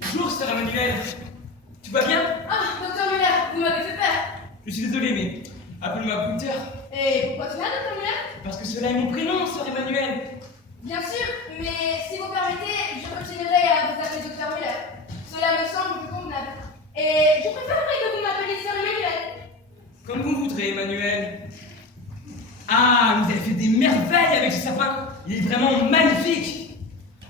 Bonjour, sœur Emmanuel. Tu vas bien? Ah, docteur Muller, vous m'avez fait peur. Je suis désolé, mais appelle-moi Gunther. Et pourquoi cela, docteur Muller? Parce que cela est mon prénom, sœur Emmanuel. Bien sûr, mais si vous permettez, je continuerai à vous appeler docteur Muller. Cela me semble plus convenable. Et je préférerais que vous m'appeliez sœur Emmanuel. Comme vous voudrez, Emmanuel. Ah, vous avez fait des merveilles avec ce sapin. Il est vraiment magnifique.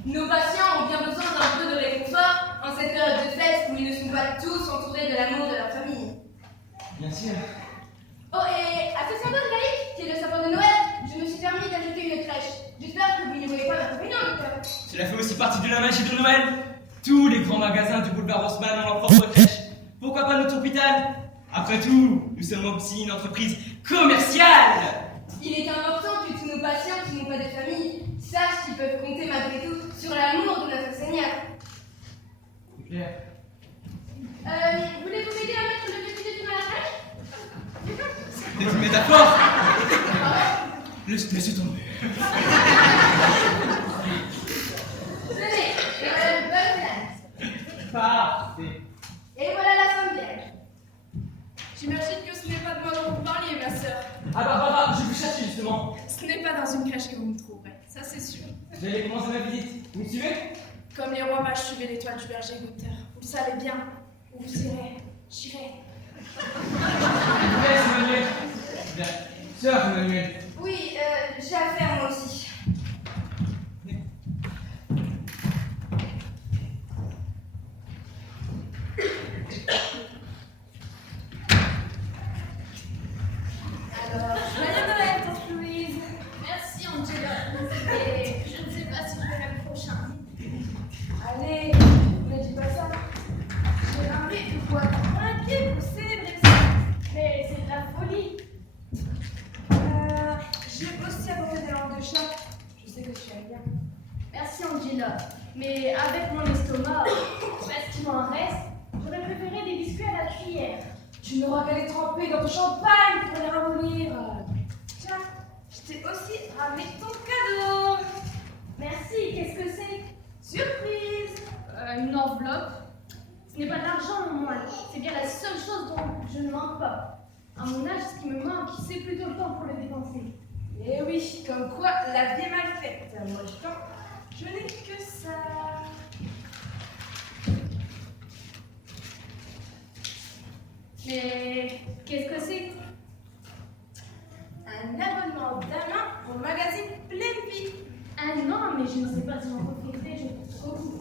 Nos patients ont bien besoin d'un peu de réconfort en cette période de fête où ils ne sont pas tous entourés de l'amour de leur famille. Bien sûr. Oh, et à ce symbole laïque, qui est le sapin de Noël, je me suis permis d'ajouter une crèche. J'espère que vous n'y voyez pas d'inconvénient, docteur. Cela fait aussi partie de la magie de Noël. Tous les grands magasins du boulevard Haussmann ont leur propre crèche. Pourquoi pas notre hôpital? Après tout, nous sommes aussi une entreprise commerciale. Il est important que tous nos patients qui n'ont pas de famille sachent qu'ils peuvent compter malgré tout sur l'amour de notre Seigneur. C'est clair. Voulez-vous m'aider à mettre le petit déjeuner à la crèche? C'est une métaphore. Laissez tomber. Tenez, et voilà une bonne place. Parfait. Et voilà la Sainte Vierge. J'imagine que ce n'est pas de moi dont vous parliez, ma sœur. Ah bah, je vous cherche justement. Ce n'est pas dans une crèche que vous me trouverez, ça c'est sûr. J'allais commencer ma visite. Vous me suivez? Comme les rois mages suivaient l'étoile du berger Gunther. Vous le savez bien, où vous irez, j'irai. Laisse Emmanuel. Bien. Sœur Emmanuel. Oui, j'ai affaire moi aussi. Alors, joyeux Noël, tante Louise. Merci, Angela. Et je ne sais pas si je verrai le prochain. Allez, ne dis pas ça. J'ai ramené de quoi inquiet pour célébrer ça. Mais c'est de la folie. J'ai aussi apporté des langues de chat. Je sais que tu aimes bien. Merci, Angela. Mais avec mon estomac, parce qu'il m'en reste, j'aurais préféré des biscuits à la cuillère. Tu n'auras qu'à les tremper dans ton champagne pour les ramollir. Tiens, je t'ai aussi ramené ton cadeau. Merci, qu'est-ce que c'est? Surprise. Une enveloppe. Ce n'est pas de l'argent, mon moine. C'est bien la seule chose dont je ne manque pas. À mon âge, ce qui me manque, c'est plutôt le temps pour le dépenser. Eh oui, comme quoi la vie est mal faite. Moi, je n'ai que ça. Mais qu'est-ce que c'est? Un abonnement d'un an au magazine Pleine Vie. Ah non, mais je ne sais pas si j'en profiterai, je trouve trop cool.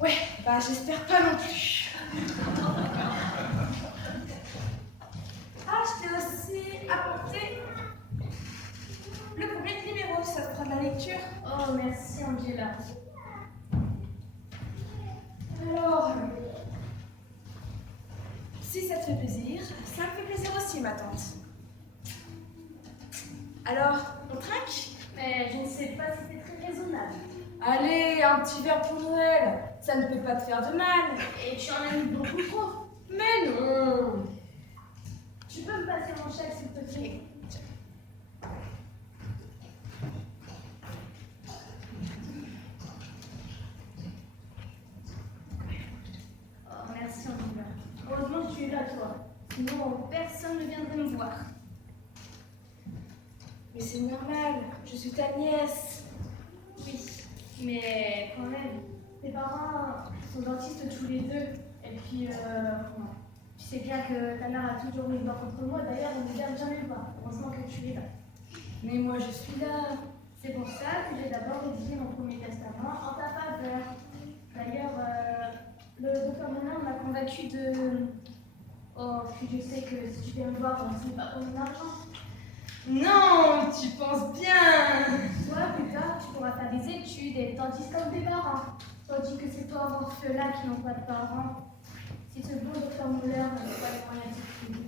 Ouais, bah j'espère pas non plus. Ah, je t'ai aussi apporté le premier numéro, ça te fera de la lecture. Oh, merci Angela. Alors, si ça te fait plaisir, ça me fait plaisir aussi, ma tante. Alors, on trinque? Mais je ne sais pas si c'est très raisonnable. Allez, un petit verre pour Noël, ça ne peut pas te faire de mal. Et tu en as mis beaucoup trop. Mais non. Tu peux me passer mon chèque s'il te plaît? Oh, merci Angela. Heureusement que tu es là, toi. Sinon, personne ne viendrait me voir. Mais c'est normal, je suis ta nièce. Oui, mais quand même, tes parents sont dentistes tous les deux. Et puis, tu sais bien que ta mère a toujours eu une voix contre moi. D'ailleurs, on ne vient jamais le voir. Heureusement que tu es là. Mais moi, je suis là. C'est pour ça que j'ai d'abord rédigé mon premier testament en ta faveur. D'ailleurs, le docteur Menin m'a convaincu de... Oh, puis je sais que si tu viens me voir, ce n'est pas pour mon argent. Non, tu penses bien. Toi, plus tard, tu pourras faire des études et être dentiste comme tes parents. Tandis que c'est toi, orphelin, qui n'ont pas de parents. Si ce bon docteur Muller n'avait pas les moyens de s'exprimer.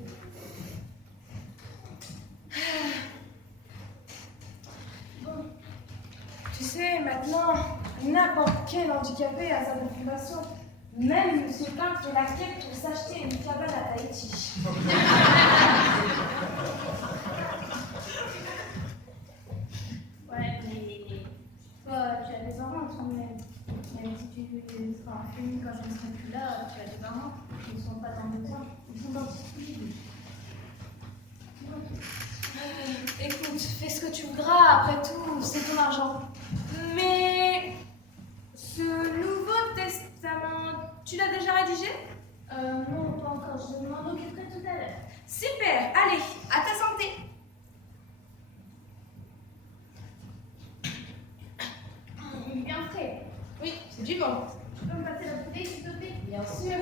Bon. Tu sais, maintenant, n'importe quel handicapé a sa confirmation. Même M. Pin fait la quête pour s'acheter une cabane à Tahiti. Ouais, mais toi, tu as des parents tout de même. Même si tu seras en film quand je ne serai plus là, tu as des parents. Ils ne sont pas dans le temps, ils sont dans ce film. Écoute, fais ce que tu voudras, après tout, c'est ton argent. Mais ce Nouveau Testament, tu l'as déjà rédigé? Non, pas encore, je m'en occuperai tout à l'heure. Super, allez, à ta santé. Bien frais. Oui, c'est du bon. Tu peux me passer la bouteille, s'il te plaît? Bien sûr.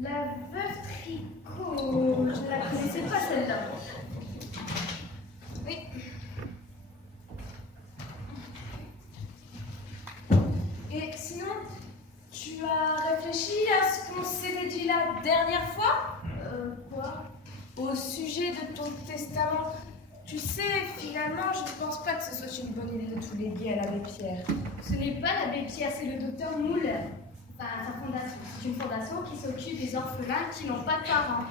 La veuve Tricot, je ne la connaissais pas celle-là. Oui. Et sinon, tu as réfléchi à ce qu'on s'était dit la dernière fois? Quoi? Au sujet de ton testament. Tu sais, finalement, je ne pense pas que ce soit une bonne idée de tout léguer à l'abbé Pierre. Ce n'est pas l'abbé Pierre, c'est le docteur Muller. Enfin, sa fondation. C'est une fondation qui s'occupe des orphelins qui n'ont pas de parents.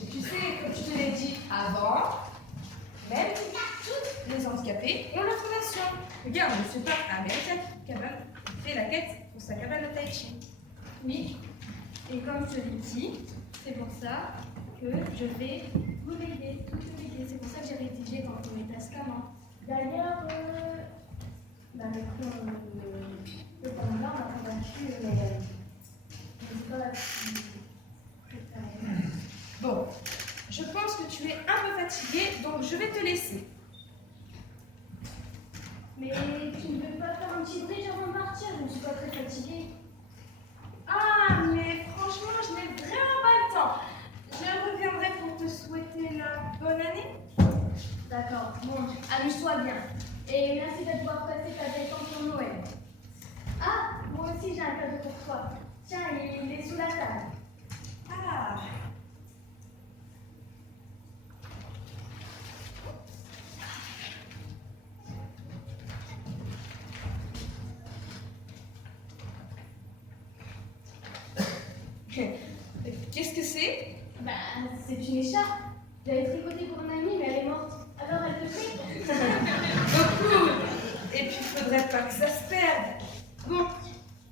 Et tu sais, comme je te l'ai dit avant, même tous les handicapés ont leur fondation. Regarde, je sais pas, Américain Cabane fait la quête pour sa cabane à Tahiti. Oui. Et comme je te l'ai dit, c'est pour ça que je vais vous l'aider, tout vous l'aider. C'est pour ça que j'ai rédigé dans mes testaments. D'ailleurs, le temps là, on a convaincu, mais c'est pas la plus préparée. Bon, je pense que tu es un peu fatigué, donc je vais te laisser. Mais tu ne veux pas faire un petit bridge avant de partir? Je ne suis pas très fatiguée. Ah, mais franchement, je n'ai vraiment pas le temps. Je reviendrai pour te souhaiter la bonne année. D'accord, bon, amuse-toi bien. Et merci de pouvoir passer ta détente pour Noël. Ah, moi aussi j'ai un cadeau pour toi. Tiens, il est sous la table. Ah. Qu'est-ce que c'est? Bah, c'est une écharpe. J'avais tricoté pour une amie, mais elle est morte. Alors elle te fait. Beaucoup. Et puis, faudrait pas que ça se perde. Bon,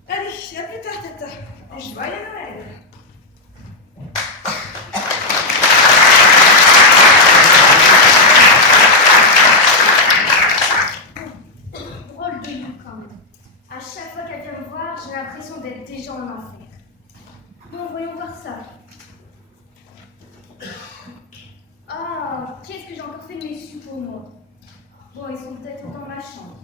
allez, à plus tard, Tata. Et joyeux Noël. Drôle de nous quand même. À chaque fois qu'elle vient me voir, j'ai l'impression d'être déjà en enfer. Bon, voyons voir ça. Ah, qu'est-ce que j'ai encore fait de mes suppos, moi? Bon, ils sont peut-être dans ma chambre.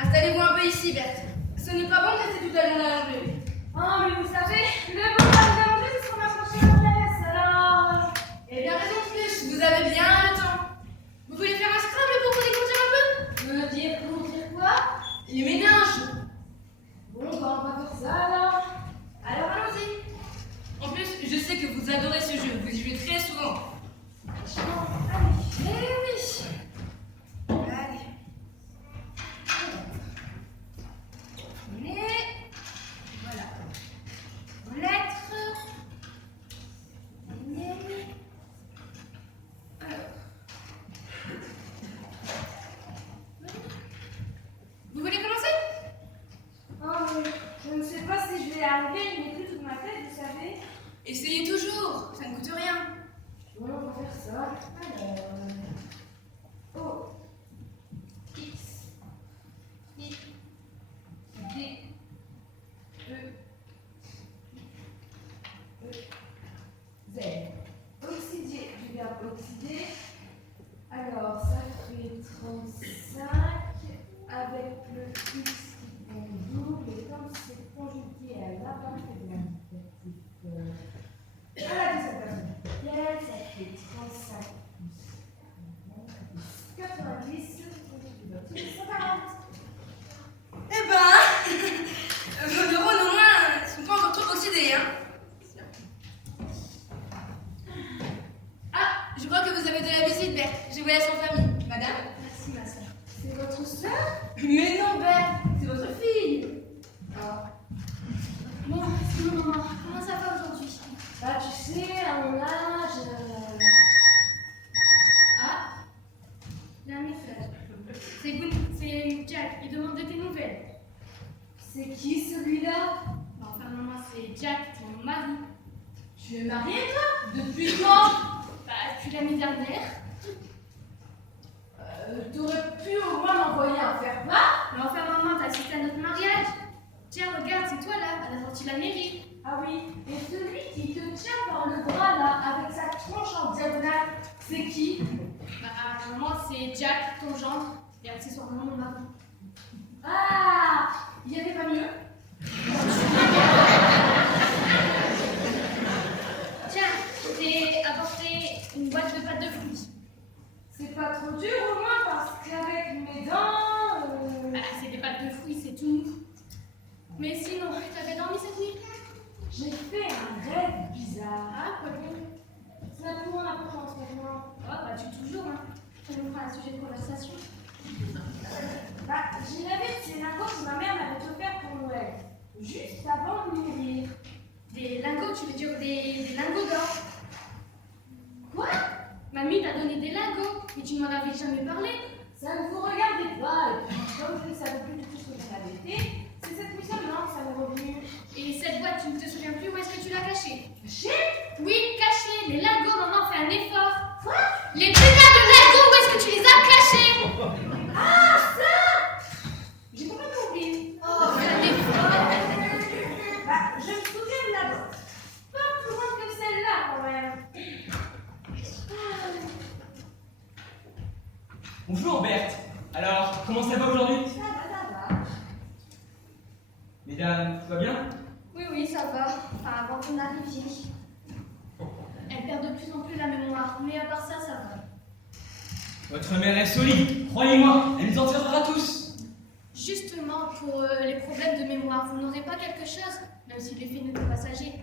Installez-vous un peu ici, Berthe. Ce n'est pas bon de rester toute la journée à l'anglais. Oh, mais vous savez, le bon temps de manger, c'est ce qu'on a prochaine adresse, alors... Eh bien, raison de plus, vous avez bien le temps. Vous voulez faire un scrabble pour vous décondir un peu? Pour dire quoi? les méninges. Bon, bah, on va faire ça alors. Alors allons-y. En plus, je sais que vous adorez ce jeu, vous y jouez très souvent. Allez, eh oui. Allez. Mais, voilà. Lettres. Alors. Vous voulez commencer? Oh, je ne sais pas si je vais arriver, je n'ai plus toute ma tête, vous savez. Essayez toujours, ça ne coûte rien. Bon, on va faire ça. Alors. O. X. I. D. E. E. Z. Oxydé, du verbe oxyder. Alors, ça fait 35 avec le X qui compte double et comme c'est conjugué à la partie de l'indicatif à la deuxième personne, ça fait 35 plus 90, c'est 140. Eh ben, vos neurones au moins sont pas encore trop oxydés, hein. Ah, je crois que vous avez de la visite, Berthe. Je vous laisse en famille. Madame? Merci, ma soeur. C'est votre soeur? Mais non, Berthe, c'est votre fille. Ah. Bon, sinon, maman, comment ça va aujourd'hui? Bah, tu sais, à mon âge. Ah, j'ai un message. C'est Jack, il demande de tes nouvelles. C'est qui celui-là? Enfin, maman, c'est Jack, ton mari. Tu es mariée, toi? Depuis quand? Bah, depuis l'année dernière. T'aurais pu au moins m'envoyer un faire-part? Mais enfin, maman, t'as assisté à notre mariage. Tiens, regarde, c'est toi là, à la sortie de la mairie. Ah oui, et celui qui te tient par le bras là, avec sa tronche en diagonale, c'est qui? Bah, maman, c'est Jack, ton gendre, et accessoirement mon mari. Ah, il n'y avait pas mieux? Tiens, je t'ai apporté une boîte de pâtes de fruits. C'est pas trop dur au moins parce qu'avec mes dents. Bah, c'est des pâtes de fruits, c'est tout mou. Mais sinon, t'avais dormi cette nuit? J'ai fait un rêve bizarre. Ah, quoi bien? C'est la plus grande importance maintenant. Ah, bah, tu toujours, hein. Ça nous fera un sujet de conversation. Bah, j'ai rêvé de ces lingots que ma mère m'avait offert pour Noël, juste avant de mourir. Des lingots, tu veux dire des lingots d'or? Quoi? Mamie t'a donné des lingots, mais tu ne m'en avais jamais parlé. Ça ne vous regardait pas, et puis comme je ne savais plus du tout ce que ça avait été, c'est cette nuit seulement que ça m'est revenu. Et cette boîte, tu ne te souviens plus où est-ce que tu l'as cachée? Chez? Oui, cachée. Les lingots, maman fait un effort. Quoi? Les putains de lingots, où est-ce que tu les as cachés? Ah, ça! J'ai complètement oublié. Oh, un effort. Bah, je me souviens de la boîte. Pas plus loin que celle-là, quand même. Bonjour Berthe. Alors, comment ça va aujourd'hui? Ça va. Mesdames, tout va bien? Oui, ça va. Enfin, avant ton arrivée. Elle perd de plus en plus la mémoire, mais à part ça, ça va. Votre mère est solide, croyez-moi, elle nous en tirera tous. Justement, pour les problèmes de mémoire, vous n'aurez pas quelque chose, même si l'effet n'est que passager.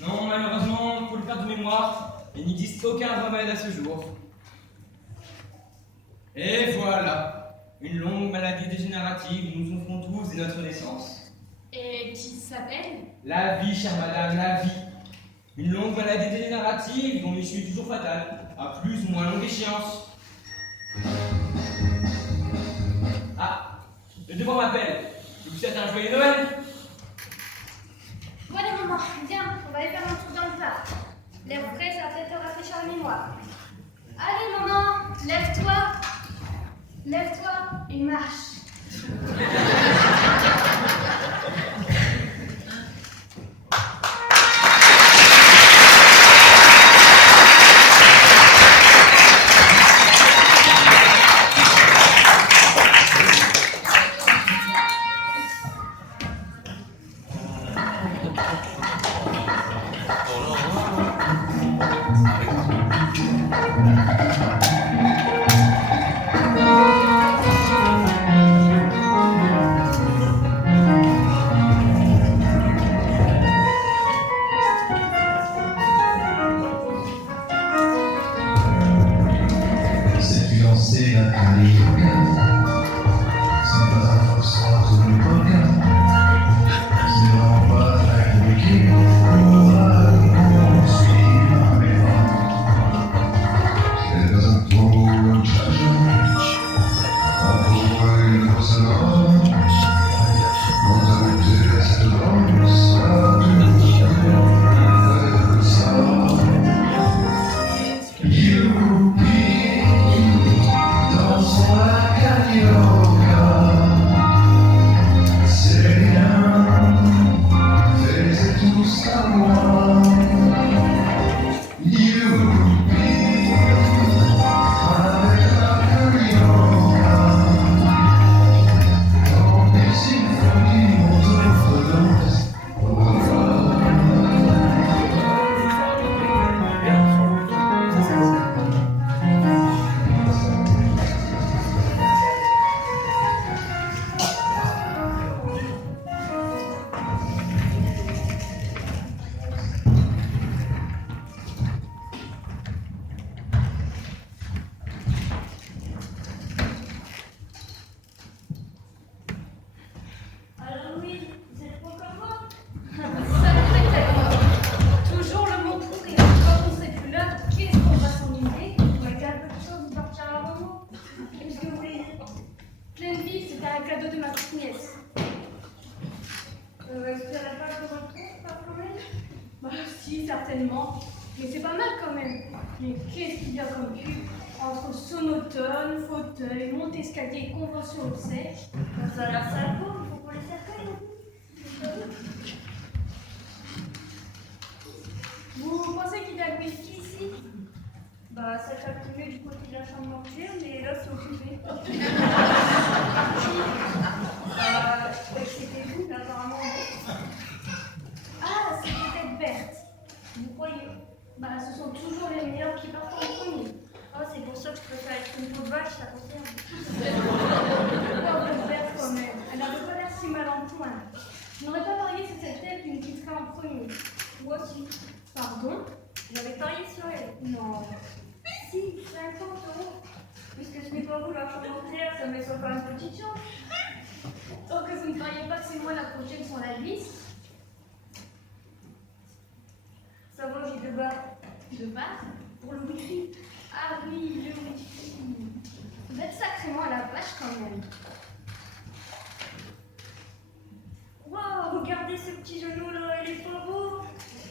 Non, malheureusement, pour le perte de mémoire, il n'existe aucun remède à ce jour. Et voilà, une longue maladie dégénérative où nous souffrons tous dès notre naissance. Et qui s'appelle? La vie, chère madame, la vie. Une longue maladie dégénérative dont l'issue est toujours fatale, à plus ou moins longue échéance. Ah, le devoir m'appelle. Je vous souhaite un joyeux Noël. Bon allez maman, viens, on va aller faire un tour dans le parc. L'air frais, ça va peut-être te rafraîchir la mémoire. Allez maman, lève-toi. Lève-toi et marche. un cadeau de ma petite nièce. Espérais pas que je retrouve ta promesse. Bah si, certainement. Mais c'est pas mal quand même. Mais qu'est-ce qu'il y a comme cul entre sonotone, fauteuil, monte-escalier, convention au sèche. Ça a l'air sale, il faut qu'on les cercueille. Vous pensez qu'il y a le whisky ici? Bah, ça s'accumule du côté de la chambre mortuaire, mais là, c'est occupé. Je croyais que c'était vous, mais apparemment, non. Ah, c'est peut-être Berthe. Vous croyez? Bah ce sont toujours les meilleurs qui partent en premier. Oh, c'est pour ça que je préfère être une peau de vache, ça concerne. Pauvre Berthe quand même. Elle n'avait pas l'air si mal en point. Je n'aurais pas parié sur cette tête qui me quitterait en premier. Moi aussi. Pardon? J'avais parié sur elle. Non. Si, 50 €. Puisque ce n'est pas vous la chambre mortuaire, ça met sur pas une petite chance. Tant que vous ne croyez pas que c'est moi la prochaine sur la liste. Ça va, j'ai de bas. De base? Pour le wifi. Ah oui, le wifi. Vous êtes sacrément à la vache quand même. Waouh, regardez ce petit genou là, il est pas beau.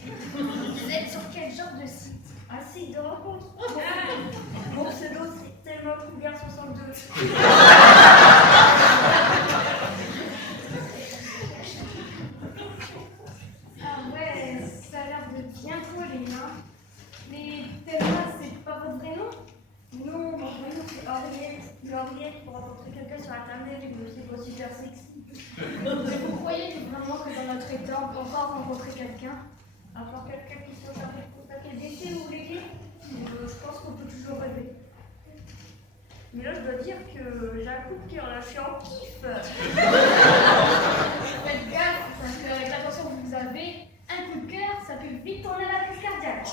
Vous êtes sur quel genre de site? Ah si, de rencontre. Mon pseudo, c'est tellement Cougar 62. Ah ouais, ça a l'air de bien coller, hein. Mais Thelma, c'est pas votre vrai nom? Non, mon prénom c'est Henriette. Mais Henriette, pour rencontrer quelqu'un sur internet, c'est pas super sexy. Vous croyez vraiment que dans notre état, on peut encore rencontrer quelqu'un? Alors quelqu'un qui soit chargé de contacter le décès, vous voulez dire? Je pense qu'on peut toujours rêver. Mais là, je dois dire que j'ai un coup de cœur, là, je suis en kiff. Faites gaffe, parce qu'avec l'attention que vous avez, un coup de cœur, ça peut vite tourner à la crise cardiaque.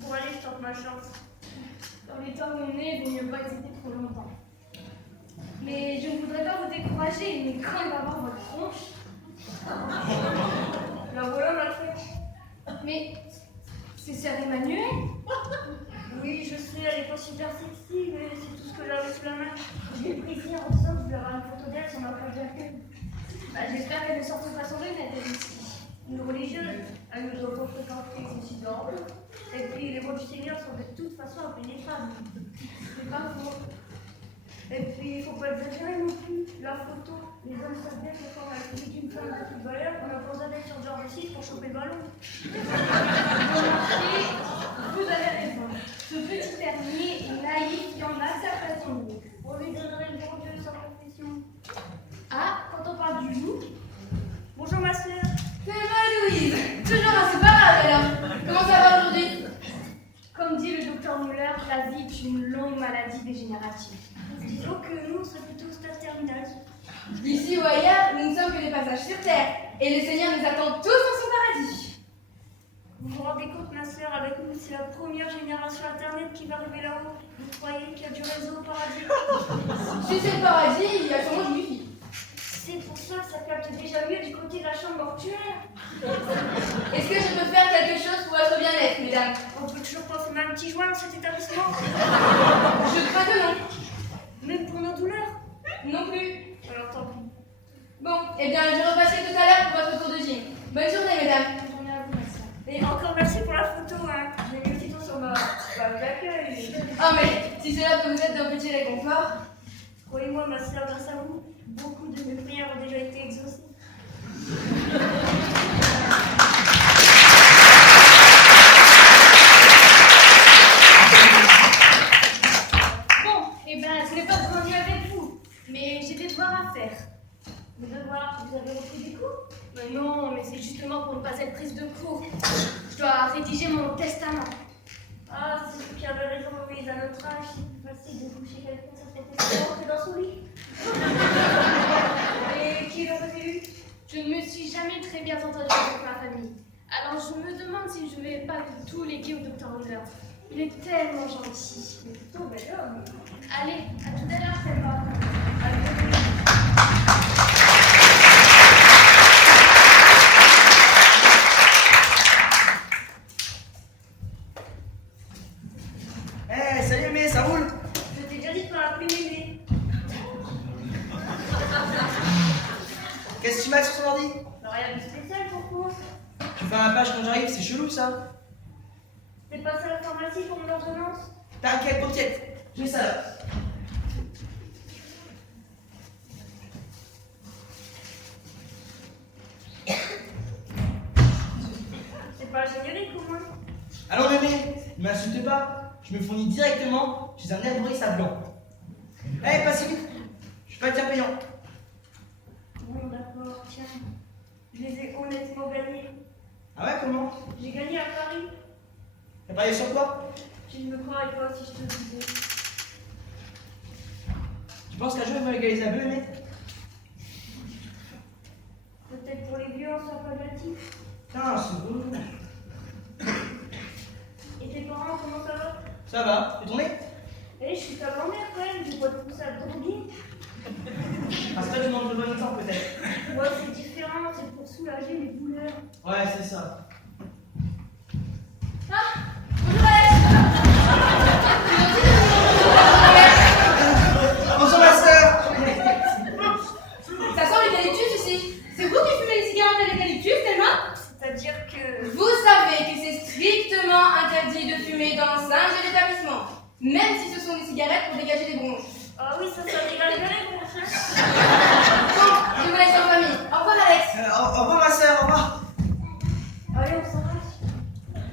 Bon, allez, je tente ma chance. Dans les temps où on est, il vaut mieux pas hésiter trop longtemps. Mais je ne voudrais pas vous décourager, mais quand il va voir votre tronche... La voilà, ma fête. Mais c'est Sœur Emmanuel? Oui, je sais, elle est pas super sexy, mais c'est tout ce que j'avais sous la main. J'ai pris hier en disant que je voulais avoir une photo d'elle sur ma page d'accueil. Bah, j'espère qu'elle ne sortit pas son lunette, elle ici. Une religieuse, elle nous a pas fréquenté ici dans. Et puis les voix du Seigneur sont de toute façon impénétrables. C'est pas faux. Et puis il faut pas exagérer non plus. La photo, les hommes savent bien que quand on a une femme de footballeur, on a besoin d'être sur le genre de site pour choper le ballon. Remarquez, vous avez raison. Ce petit dernier est naïf, il en a sa façon. On lui donnerait le bon Dieu sans confession. Ah, quand on parle du loup, Bonjour ma soeur. Thelma Louise, toujours inséparable alors. Comment ça va aujourd'hui? comme dit le docteur Muller, la vie est une longue maladie dégénérative. Disons que nous, on serait plutôt au stade terminal. D'ici ou ailleurs, nous ne sommes que des passages sur terre, et le Seigneur nous attend tous dans son paradis. Vous vous rendez compte, ma soeur, avec nous, c'est la première génération Internet qui va arriver là-haut. Vous croyez qu'il y a du réseau au paradis? Si c'est le paradis, il y a sûrement du wifi. C'est pour ça que ça capte déjà mieux du côté de la chambre mortuaire. Est-ce que je peux faire quelque chose pour votre bien-être, mesdames? On peut toujours pas fumer un petit joint dans cet établissement. Je crains que non. Même pour nos douleurs. Non plus. Alors tant pis. Bon, eh bien, je repasserai tout à l'heure pour votre cours de gym. Bonne journée, mesdames. Bonne journée à vous, ma soeur. Et encore merci pour la photo, hein. J'ai mis le titre sur ma page d'accueil. Oh, mais si cela peut vous être d'un petit réconfort. Croyez-moi, ma soeur, grâce à vous, beaucoup de mes prières ont déjà été exaucées. Bon, eh ben, ce n'est pas de m'ennuyer avec vous, mais j'ai des devoirs à faire. Des devoirs, vous avez repris des cours? Mais non, mais c'est justement pour ne pas être prise de cours. Je dois rédiger mon testament. Ah, c'est vous qui avez raison, Louise, à notre âge, c'est plus facile de coucher quelqu'un, ça fait tellement rentrer dans son lit. Et qui l'aurait eu? Je ne me suis jamais très bien entendue avec ma famille. Alors je me demande si je ne vais pas tout léguer au docteur Muller. Il est tellement gentil. Mais plutôt bel homme. Allez, à tout à l'heure, Thelma. À bientôt. Eh, salut, mais ça roule? Je t'ai déjà dit de pas mémé. Qu'est-ce que tu mets sur son ordi? Rien de spécial pour vous. Tu fais un page quand j'arrive, c'est chelou ça. T'es passé à la pharmacie pour mon ordonnance? T'inquiète, paupiette, j'ai ça là. C'est pas générique au moins. Allons mémé, ne m'insulte pas, je me fournis directement chez un herboriste à blanc. Eh, passez vite, je suis pas tiers payant. Bon, d'accord, tiens. Je les ai honnêtement gagnés. Ah ouais, comment? J'ai gagné à Paris. T'as parié sur quoi? Tu ne me croirais pas si je te le disais. Tu penses qu'un jour ils vont légaliser la mémé? Peut-être pour les violences en palliatif. Putain, c'est beau. Et tes parents, comment ça va? Ça va, t'es tourné? Eh, je suis ta grand-mère quand même, je vais pas te pousser à te droguer. Parce que toi tu manques de bon temps peut-être. Ouais, c'est différent, c'est pour soulager les douleurs. Ouais, c'est ça. Bonjour Alex. Bonjour ma soeur. Ça sent l'eucalyptus ici. C'est vous qui fumez les cigarettes à l'eucalyptus, Thelma? C'est-à-dire que... Vous savez que c'est strictement interdit de fumer dans l'enceinte de l'établissement, même si ce sont des cigarettes pour dégager des bronches. Ah oui, ça dégage bien les bronches. Bon, je vous laisse en famille. Au revoir Alex. Au revoir ma soeur, au revoir. Allez, on s'arrête.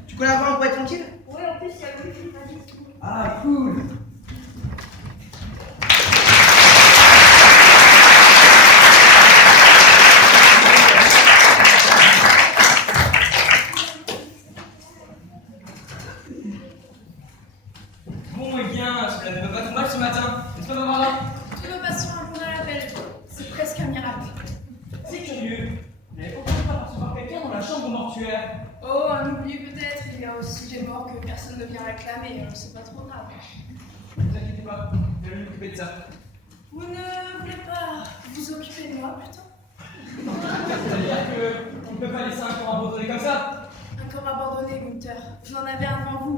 Tu connais un coin pour être tranquille? Ouais, en plus, il y a le wifi, vas-y. Ah, cool. Bon, eh bien, cela ne va pas trop mal ce matin. N'est-ce pas, Barbara? Tous nos patients répondent à l'appel. C'est presque un miracle. C'est curieux. Vous n'avez aucun pas percevoir quelqu'un dans la chambre mortuaire. Oh, un oubli peut-être. Il y a aussi des morts que personne ne vient réclamer. C'est pas trop grave. Ne vous inquiétez pas, je vais m'occuper de ça. Vous ne voulez pas vous occuper de moi plutôt? C'est-à-dire qu'on ne peut pas laisser un corps abandonné comme ça. Un corps abandonné, Gunther. Vous en avez un devant vous.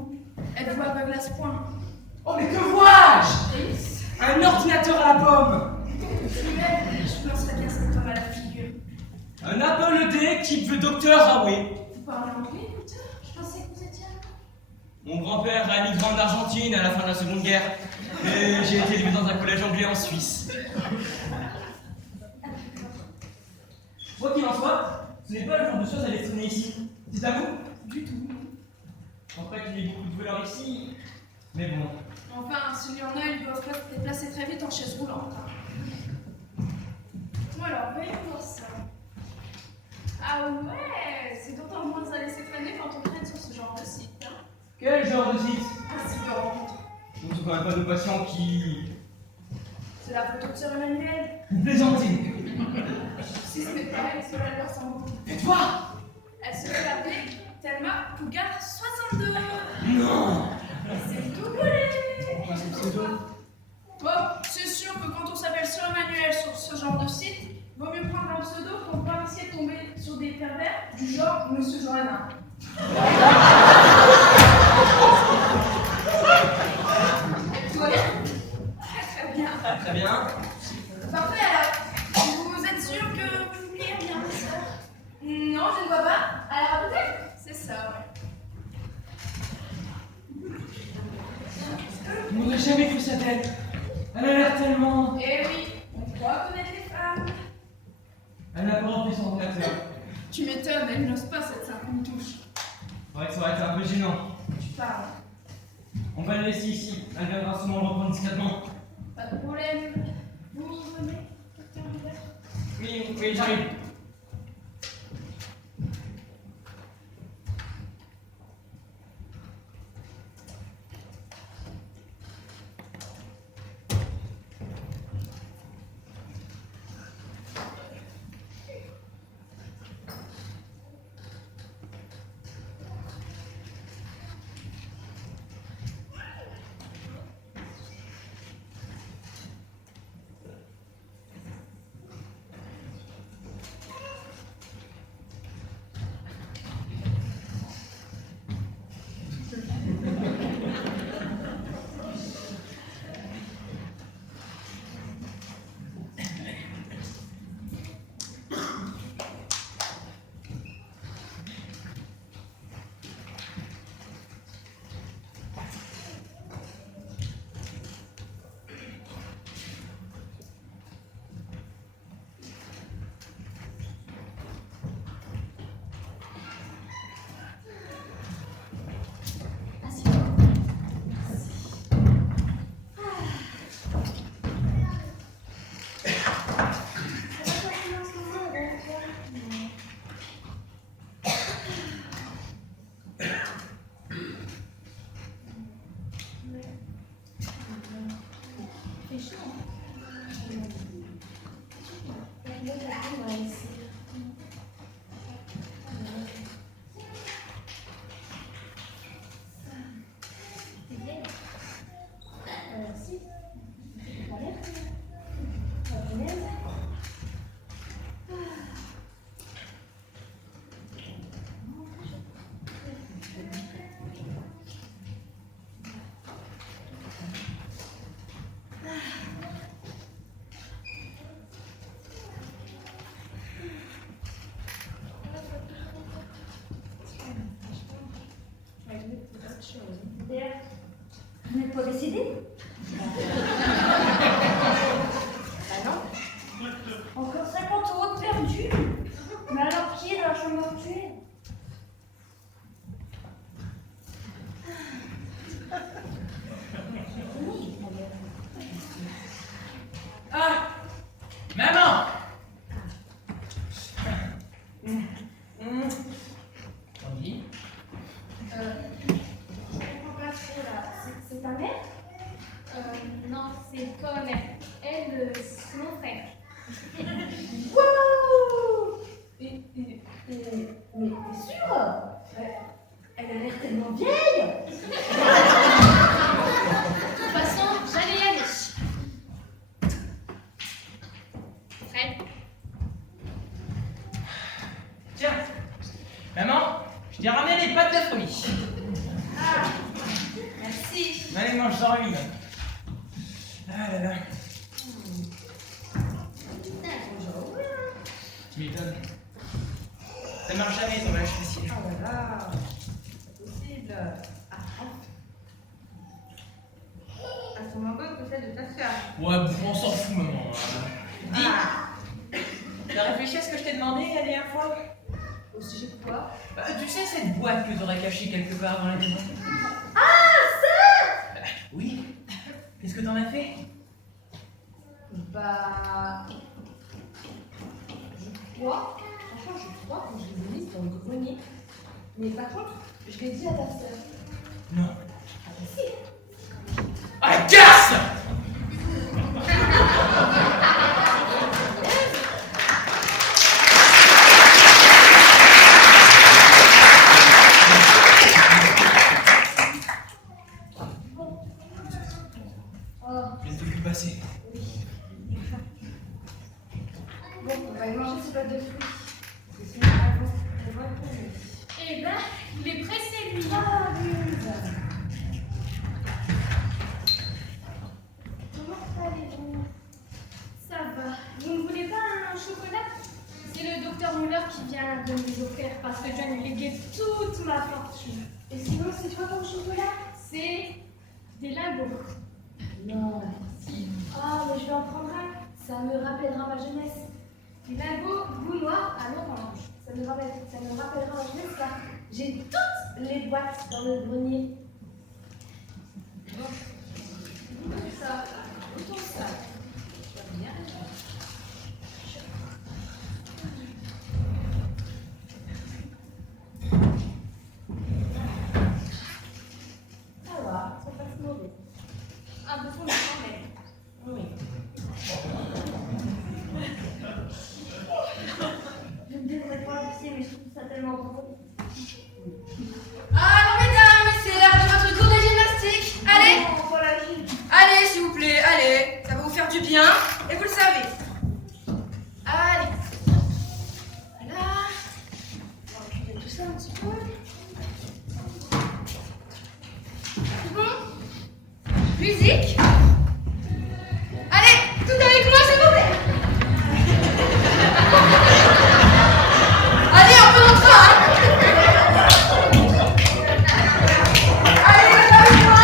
Êtes-vous aveugle à ce point? Oh, mais que vois-je? Un ordinateur à la pomme. Je lancerai bien cet homme à la figure. Un Apple D type Dr Huawei. Vous parlez anglais, Gunther? Je pensais que vous étiez allemand. Mon grand-père a migré en Argentine à la fin de la Seconde Guerre. Et j'ai été élevé dans un collège anglais en Suisse. Quoi qu'il en soit, ce n'est pas le genre de choses à les traîner ici. C'est à vous? Du tout. Je pense pas qu'il y ait beaucoup de voleurs ici. Mais bon. Enfin, s'il y en a, ils doivent pas se déplacer très vite en chaise roulante. Bon alors, voyons voir ça. Ah ouais, c'est d'autant moins à laisser traîner quand on traîne sur ce genre de site. Hein. Quel genre de site? Un site de rencontre. On ne sont quand même pas nos patients qui... C'est la photo de Sœur Emmanuel. Vous plaisantez. Si ce n'est pas elle, cela leur ressemble beaucoup. Et toi? Elle se fait appeler Thelma Cougar 62. Non. C'est tout collé. Pourquoi ce pseudo? Bon, c'est sûr que quand on s'appelle Sœur Emmanuel sur ce genre de site, vaut mieux prendre un pseudo pour pas risquer de tomber sur des pervers du genre Monsieur Johanna. Tout va bien? Très bien. Très bien. Parfait alors. Vous êtes sûr que vous n'oubliez rien, sœur? Non, je ne vois pas. Alors peut-être? C'est ça, ouais. Je n'aurais jamais cru sa tête. Elle a l'air tellement... Eh oui, on croit connaître les femmes. Elle n'a pas rempli son ordinateur. Tu m'étonnes, elle n'ose pas cette simple touche. Ouais, ça aurait été un peu gênant. Tu parles. On va la laisser ici. Elle viendra sûrement le reprendre discrètement. Pas de problème. Vous venez, docteur Miller? Oui, oui, j'arrive. culotte à tomber ici. C'est vieille. Si. C'est pas l'air. La punaise. D'ailleurs, vous n'êtes pas décédé? Bah non. Encore 50 € de perdu. Mais alors qui est dans la chambre mortuaire? Ah! Maman! Oui. Je comprends pas trop là. C'est ta mère? Non, c'est toi ma mère. Elle, c'est mon frère. Wouh! Mais t'es sûre? Elle a l'air tellement vieille! De toute façon, j'allais y aller. Fred? Tiens, maman, je t'ai ramené les pâtes de fruits. Ah! Merci! Allez, mange-en une. Ah là là. Tu m'étonnes. Ça marche jamais ton vache ici. Oh là là! C'est pas possible! Ah, elles sont moins bonnes que celles de ta sœur. Ouais, bon, on s'en fout, maman. Dis, Ah! t'as réfléchi à ce que je t'ai demandé la dernière fois? Au sujet de quoi? Bah, tu sais cette boîte que t'aurais cachée quelque part dans la maison? Ah, ça! Oui. Qu'est-ce que t'en as fait? Bah. Franchement, je crois que je les ai mises dans le grenier. Mais par contre, je l'ai dit à ta sœur. Non. Ah, bah si! Ah, casse! Qu'est-ce qui s'est passé? Bon, on va aller manger ces pâtes de fruits. Parce que sinon, elles vont être pourries. Eh ben, il est pressé lui. Ah, Louise! Comment allez-vous? Ça va. Vous ne voulez pas un chocolat? C'est le docteur Muller qui vient de me les offrir parce que je viens de lui léguer toute ma fortune. Et sinon, c'est quoi ton chocolat? C'est des lingots. Non. Ah, mais je vais en prendre un. Ça me rappellera ma jeunesse. Des lingots goût noir à l'orange. Ça me rappellera ma jeunesse car j'ai toutes les boîtes dans le grenier. Bon. Ça, autant ça. Ça va bien. Ça va, c'est pas si mauvais. Un peu fond de mais. Oui. Je ne devrais pas laisser, mais je trouve ça tellement drôle. Alors mesdames, c'est l'heure de votre cours de gymnastique. Allez, Non, pas la gym. allez s'il vous plaît, allez. Ça va vous faire du bien et vous le savez. Allez. Voilà. On va occuper tout ça un petit peu. C'est bon? Musique. Allez, tout avec moi s'il vous plaît. Allez, un peu en train, hein. Allez, avec moi.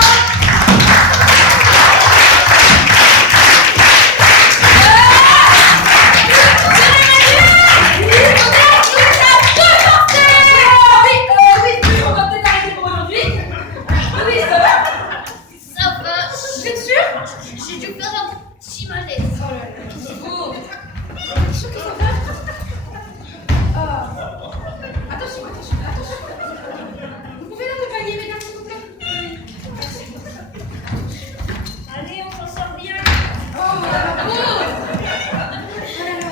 Oui, on va peut-être arrêter pour aujourd'hui. Oui, ça va? Ça va. Vous êtes sûr? J'ai dû faire un petit malaise. Oh là là, oh. Vous êtes sûr que ça va? Attention, attention, attention. Vous pouvez l'accompagner, mesdames, s'il vous plaît? Allez, on s'en sort bien. Oh, bravo! Oh là là.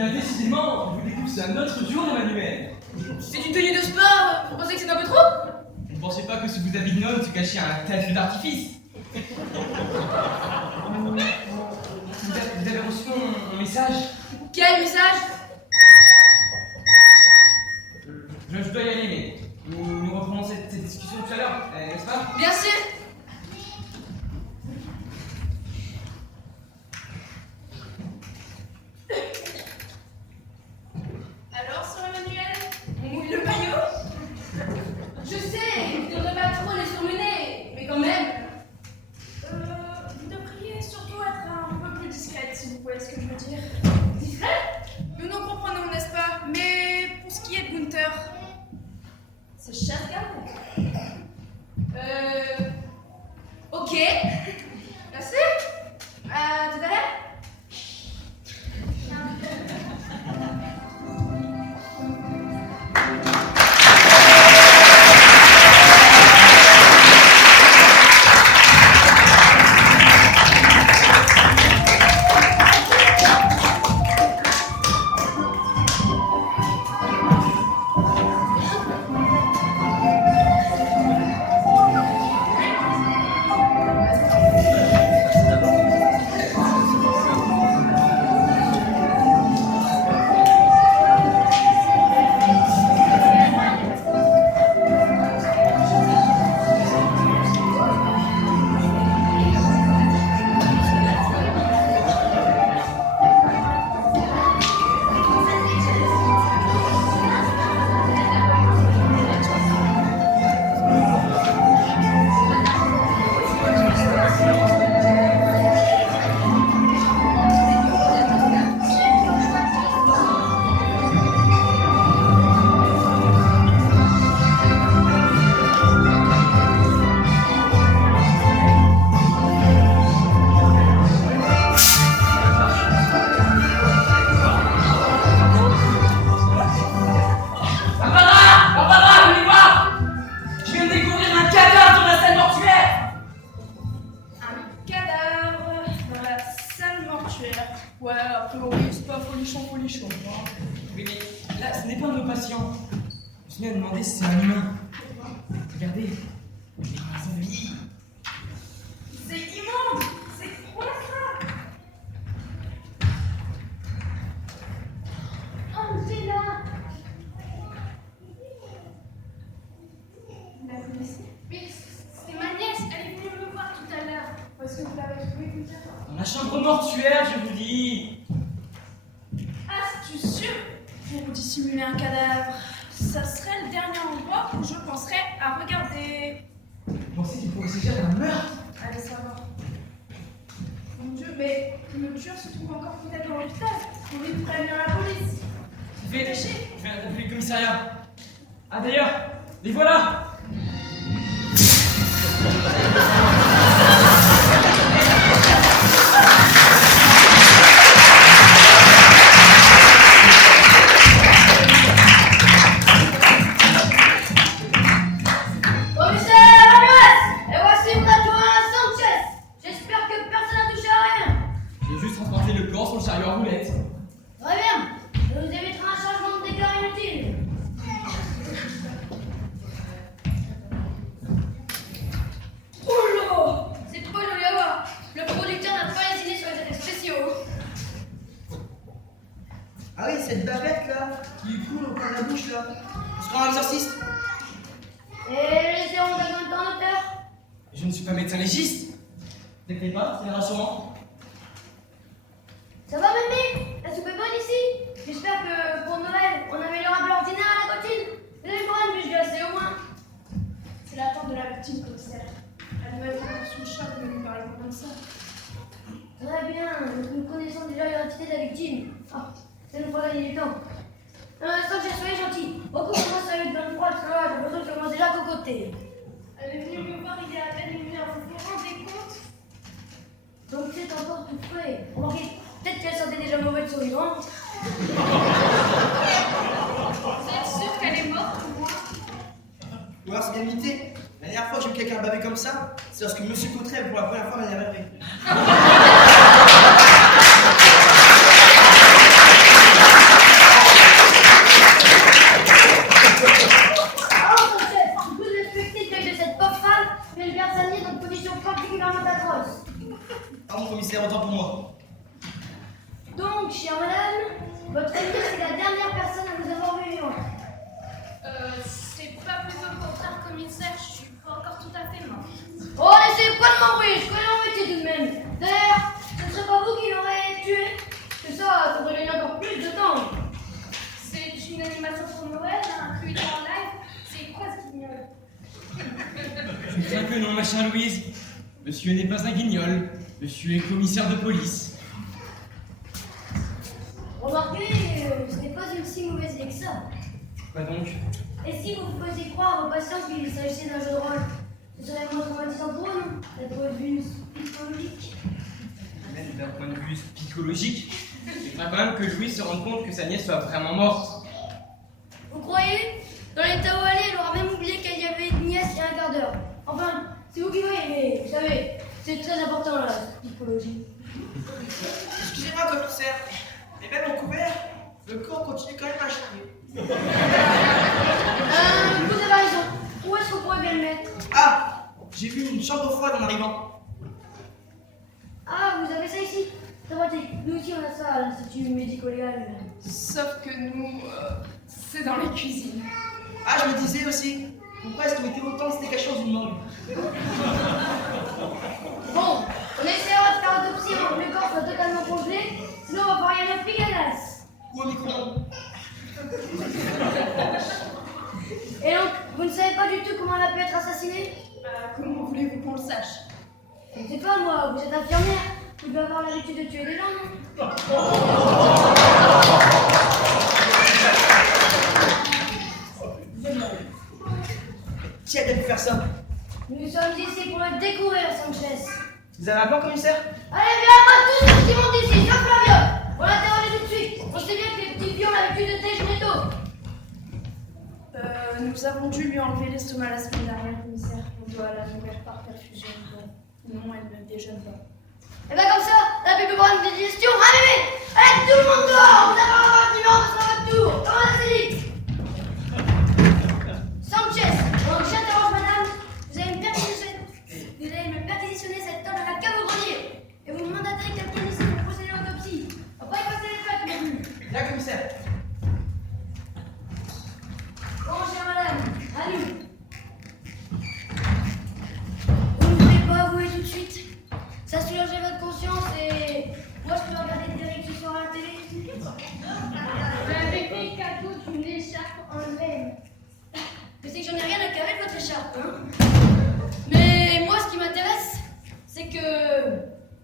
bien décidément, vous découvre un autre jour, Emmanuel. C'est une tenue de sport, vous pensez que c'est un peu trop? Vous ne pensez pas que sous vos habits de noble se cachait un tel feu d'artifice? Vous avez reçu mon message? Quel message? Je dois y aller, mais nous reprenons cette discussion tout à l'heure, n'est-ce pas? Bien sûr. Alors, Sœur Emmanuel, On mouille le maillot? Je sais, vous ne devrez pas trop les surmener, mais quand même. vous devriez surtout être un peu plus discrète, si vous voyez ce que je veux dire. Discret? Nous nous comprenons, n'est-ce pas? Mais pour ce qui est de Gunther, c'est chacun. Ok. Merci. À tout à l'heure. Ouais, a priori, c'est pas folichon. Hein. Oui, mais là, ce n'est pas un de nos patients. Je viens de demander si c'est un humain. Regardez. Son lit. C'est immonde! C'est quoi ça? Angela! Vous la connaissez? Mais c'est ma nièce, elle est venue me voir tout à l'heure. Où est-ce que vous l'avez trouvé, Gunther? Dans la chambre mortuaire, je vous dis. Astucieux pour dissimuler un cadavre. Ça serait le dernier endroit où je penserais à regarder. Vous pensez qu'il pourrait s'agir d'un meurtre? Allez savoir. Mon Dieu, mais le tueur se trouve encore peut-être dans l'hôpital. On lui prévenir la police. Je vais appeler le commissariat. Ah d'ailleurs, les voilà. Ah oui, cette bavette là, qui lui coule au coin de la bouche là. On se prend un exorciste. Et laissez-on de temps en auteur. Je ne suis pas médecin légiste. T'inquiète pas, c'est rassurant. Ça va, mémé? La soupe est bonne ici? J'espère que pour Noël, on améliore un peu l'ordinaire à la cantine. Vous avez pas une bûche glacée au moins? C'est l'attente de la victime, commissaire. Elle doit être sous le choc de lui parler comme ça. Très bien, nous connaissons déjà l'identité de la victime. Ah, ça nous fera gagner du temps. Sanchez, soyez gentil. Beaucoup commencent à être dans le froid, j'ai besoin de commencer déjà à cocoter. Elle est venue me voir il y a à peine une heure, vous vous rendez compte? Donc c'est encore tout frais. Remarquez, peut-être qu'elle sentait déjà mauvais de son vivant. Vous êtes sûr qu'elle est morte ou moins? Ou alors c'est bien limité. La dernière fois que j'ai vu quelqu'un baver comme ça, c'est lorsque Monsieur Cotteret pour la première fois m'a lavé. Votre ami, c'est la dernière personne à vous avoir vu vivant. C'est pas plutôt le contraire, commissaire, je suis pas encore tout à fait mort. Oh, n'essayez pas de m'embrouiller, je connais mon métier tout de même. D'ailleurs, ce ne serait pas vous qui l'aurez tué. C'est ça, ça devrait gagner encore plus de temps. C'est une animation pour Noël, un fluide en live, c'est quoi ce guignol? Je crains que non, ma chère Louise. Monsieur n'est pas un guignol. Monsieur est commissaire de police. Remarquez, ce n'est pas une si mauvaise idée que ça. Quoi donc? Et si vous faisiez croire aux patients qu'il s'agissait d'un jeu de rôle, ce serait moins traumatisant pour eux, non? D'être vue psychologique. Même d'un point de vue psychologique, il faudra quand même que Louise se rende compte que sa nièce soit vraiment morte. Vous croyez? Dans l'état où elle est, elle aura même oublié qu'elle y avait une nièce il y a un quart d'heure. Enfin, c'est vous qui voyez, mais vous savez, c'est très important la psychologie. Excusez-moi, commissaire, mais même en couvert, le corps continue quand même à charrier. Vous avez raison. Où est-ce qu'on pourrait bien le mettre? Ah, j'ai vu une chambre froide en arrivant. Ah, vous avez ça ici? C'est pratique. Nous aussi, on a ça à l'Institut médico-légal. Sauf que nous, c'est dans les cuisines. Ah, je me disais aussi, pourquoi est-ce qu'on mettait autant de steak haché dans une morgue? Bon, on essaiera de faire l'autopsie avant que le corps soit totalement congelé, sinon on va voir rien de piganas. Ou au micro-ondes? Et donc, vous ne savez pas du tout comment elle a pu être assassinée? Comment voulez-vous qu'on le sache? Je ne sais pas, moi, vous êtes infirmière. Vous devez avoir l'habitude de tuer des gens, non? Qui a pu faire ça? Nous sommes ici pour le découvrir, Sanchez. Vous avez un plan, commissaire? Allez, viens, moi, tous ceux qui montent ici, sauf Flavio. On l'interroge tout de suite. On sait bien que les petits pions ont l'habitude de déjeuner tôt. Nous avons dû lui enlever l'estomac la semaine dernière, commissaire. On doit la nourrir par perfusion. Non, elle ne déjeune pas. Et ben comme ça, la plus grande digestion. Allez, allez, tout le monde dehors. Vous avez un numéro de votre tour. Comment ça c'est dit? Sanchez, donc j'interroge madame. Vous allez me perquisitionner cette table à la cave au grenier. Et vous me mandatez quelqu'un ici pour procéder à l'autopsie. On va pas y passer les fêtes non plus. Là, commissaire. Bon, chère madame, à nous. Vous ne voulez pas avouer tout de suite? Ça soulageait votre conscience et moi je peux regarder Derek ce soir à la télé. Avec des cadeaux d'une écharpe en laine. Je sais que j'en ai rien à carrer de votre écharpe, hein. Mais moi ce qui m'intéresse, c'est que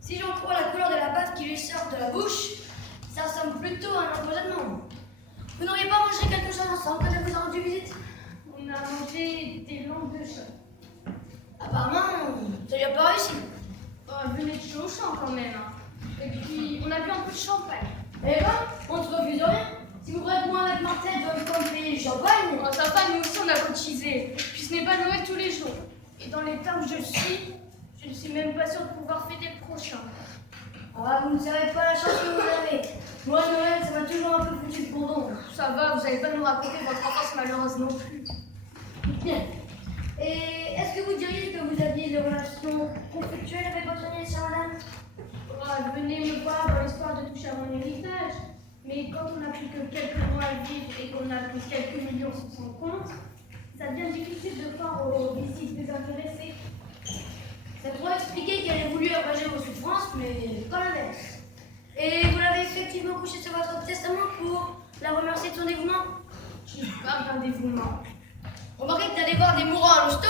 si j'en crois la couleur de la pâte qui lui sort de la bouche, ça ressemble plutôt à un empoisonnement. Vous n'auriez pas mangé quelque chose ensemble quand elle vous a rendu visite? On a mangé des langues de chat. Apparemment, ça lui a pas réussi. Venez de chez Auchan quand même. Hein. Et puis, on a bu un peu de champagne. Eh ben, on ne se refuse rien. Si vous prêtez moins avec Martel, je vais vous payer le champagne. Oh, ça va, nous aussi on a cotisé. Puis ce n'est pas Noël tous les jours. Et dans les termes où je ne suis même pas sûre de pouvoir fêter le prochain. Ah, vous ne savez pas la chance que vous avez. Moi, Noël, ça m'a toujours un peu foutu le bourdon. Ça va, vous n'allez pas nous raconter votre enfance malheureuse non plus. Bien. Et est-ce que vous diriez que vous aviez des relations conflictuelles avec votre nièce, chère madame? Oh, venez me voir dans l'espoir de toucher à mon héritage. Mais quand on n'a plus que quelques mois à vivre et qu'on n'a que quelques millions sur son compte, ça devient difficile de croire aux visites désintéressées. Ça pourrait expliquer qu'elle ait voulu abréger vos souffrances, mais pas l'inverse. Et vous l'avez effectivement couché sur votre testament pour la remercier de son dévouement? Je parle d'un dévouement. Remarquez que d'aller voir des mourants à l'hosto,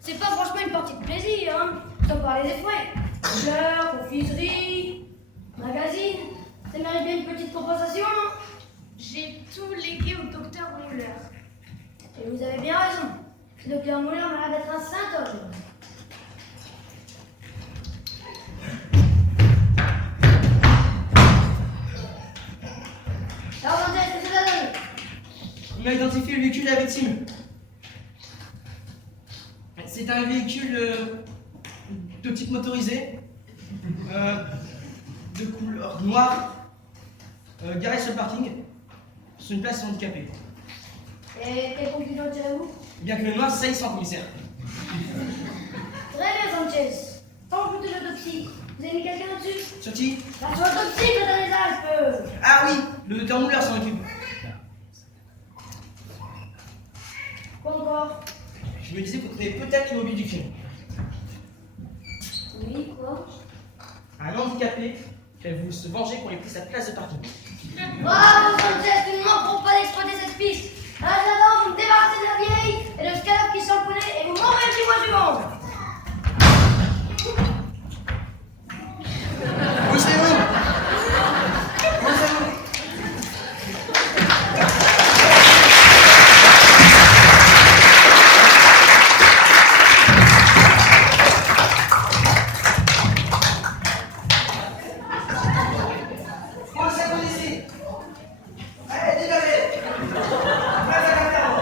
c'est pas franchement une partie de plaisir, hein, sans parler des frais. Fleurs, confiseries, magazines, ça mérite bien une petite compensation, non? J'ai tout légué au docteur Muller. Et vous avez bien raison. Ce docteur Muller m'a l'air d'être un saint homme. Alors, Mandel, qu'est-ce que ça donne? On a identifié le véhicule de la victime. C'est un véhicule de type motorisé, de couleur noire, garé sur le parking, sur une place handicapée. Et quelle conclusion tirez-vous? Bien que le noir saillissant, commissaire. Très bien, Sanchez. Tant que de l'autopsie, vous allez mis quelqu'un là-dessus? Sur qui? La sur toxique dans les Alpes. Ah oui, le docteur Muller s'en occupe. Quoi encore? Je me disais qu'on trouvait peut-être le mobile du crime. Oui, quoi? Un handicapé qui a voulu se venger pour lui pris sa place de parking. Bravo, Sanchez, nous ne manquerons pas d'exploiter cette piste. En attendant, vous me débarrassez de la vieille et de ce cadavre qui s'en connaît et vous mourrez du mois suivant. Oui, c'est vous. Oui, c'est vous. Oh, c'est vous ici. Allez, dégagez. Place à la ferme.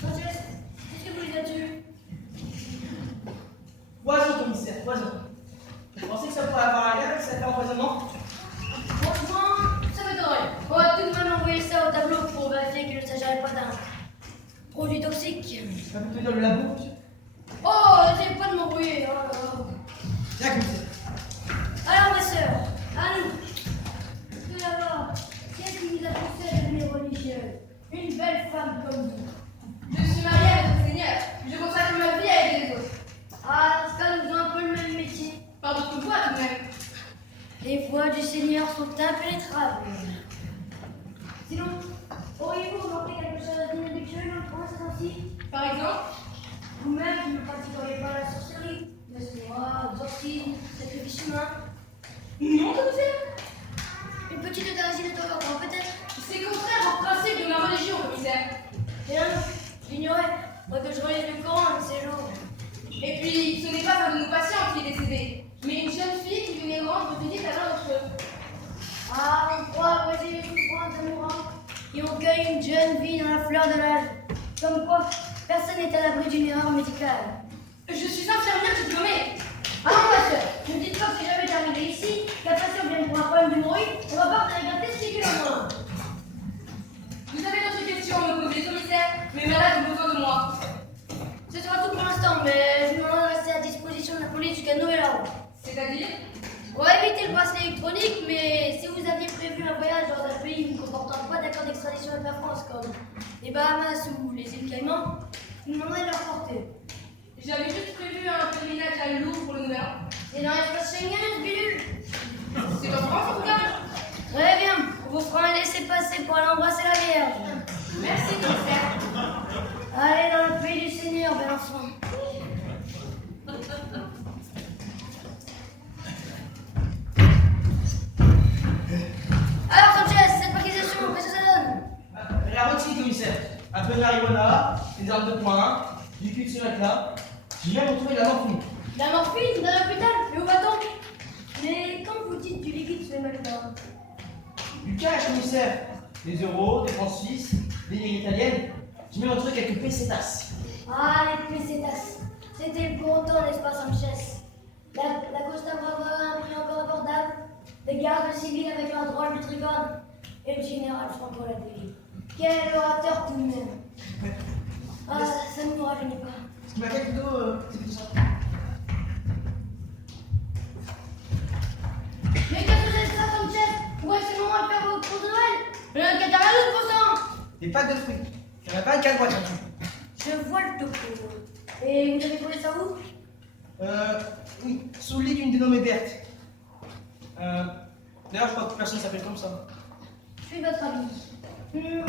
Sanchez, qu'est-ce que vous les avez tués? Poison, commissaire, poison. Vous pensez que ça pourrait avoir un lien avec cet empoisonnement? Franchement, ça m'étonnerait. On va tout de même envoyer ça au tableau pour vérifier qu'il ne s'agirait pas d'un produit toxique. Ça peut tenir le labo, monsieur? Oh, n'essayez pas de m'embrouiller. Oh là là. Bien, commissaire. Alors, ma soeur, à nous. Tout d'abord, qu'est-ce qui vous a poussé à devenir religieuse? Une belle femme comme vous. Je suis mariée à notre Seigneur. Je consacre ma vie à aider les autres. Ah, dans ce cas, nous avons un peu le même métier. Par d'autres voies tout de même. Les voies du Seigneur sont impénétrables. Sinon, auriez-vous remarqué quelque chose d'inhabituel dans le prince ainsi? Par exemple, Vous-même qui ne pratiqueriez pas la sorcellerie, l'espoir, l'exorcisme, sacrifice humain? non, commissaire. Une petite euthanasie de temps en temps, peut-être? C'est contraire au principe de ma religion, commissaire. Bien, j'ignorais. Moi que je relise le Coran un de ces jours. Et puis, ce n'est pas un de nos patients qui est décédé, mais une jeune fille qui venait rendre visite à l'un d'entre eux. Ah, on croit voici les souffrances de mourants qui ont cueilli une jeune vie dans la fleur de l'âge. Comme quoi, personne n'est à l'abri d'une erreur médicale. Je suis infirmière diplômée. Ah non, ma soeur, ne dites pas que si jamais j'arrivais ici, la patiente vient pour un problème d'hémorroïde, on repart avec un testicule en moins. Vous avez d'autres questions à me poser, commissaire? Mes malades ont besoin de moi. Ce sera tout pour l'instant, mais je vous demande de rester à disposition de la police jusqu'à nouvel ordre. C'est-à-dire? On va éviter le bracelet électronique, mais si vous aviez prévu un voyage dans un pays ne comportant pas d'accord d'extradition avec la France, comme les Bahamas ou les îles Caïmans, je vous demanderai de leur porter. J'avais juste prévu un pèlerinage à Louvre pour le nouvel an. C'est dans l'espace Schengen, ce bidule. C'est en France, en tout cas. Très bien, on vous fera un laissez-passer pour aller embrasser la Vierge. Merci, commissaire. Allez dans le pays du Seigneur, bel enfant. Alors, Sanchez, cette perquisition, qu'est-ce que ça donne? La routine, commissaire. Un peu de marijuana, des armes de poing, du cul de ce mec-là. J'ai même retrouvé la morphine. La morphine dans l'hôpital, et où va-t-on? Mais quand vous dites du liquide sur les malades, Du cash, commissaire. Des euros, des francs suisses, des livres italiennes. J'ai même retrouvé quelques pesetas. ah, les pesetas. C'était le bon temps, n'est-ce pas, Sanchez? La Costa Brava a un prix encore abordable. Des gardes civils avec leur drôle de tricône. Et le général Franco Ladelli. Quel orateur tout de même. Ah, ça ne nous rajeunit pas. Ce qui m'inquiète plutôt, c'est tout ça. Mais qu'est-ce que c'est ça, Sanchez? Pourquoi c'est le moment de faire vos cours de Noël? Le 92%. Des pâtes de fruits. Il n'y en a pas une cale boîte. Je vois le topo. Et vous avez trouvé ça où? Oui, sous le lit d'une dénommée Berthe. D'ailleurs, je crois que personne ne s'appelle comme ça. Je suis de votre avis.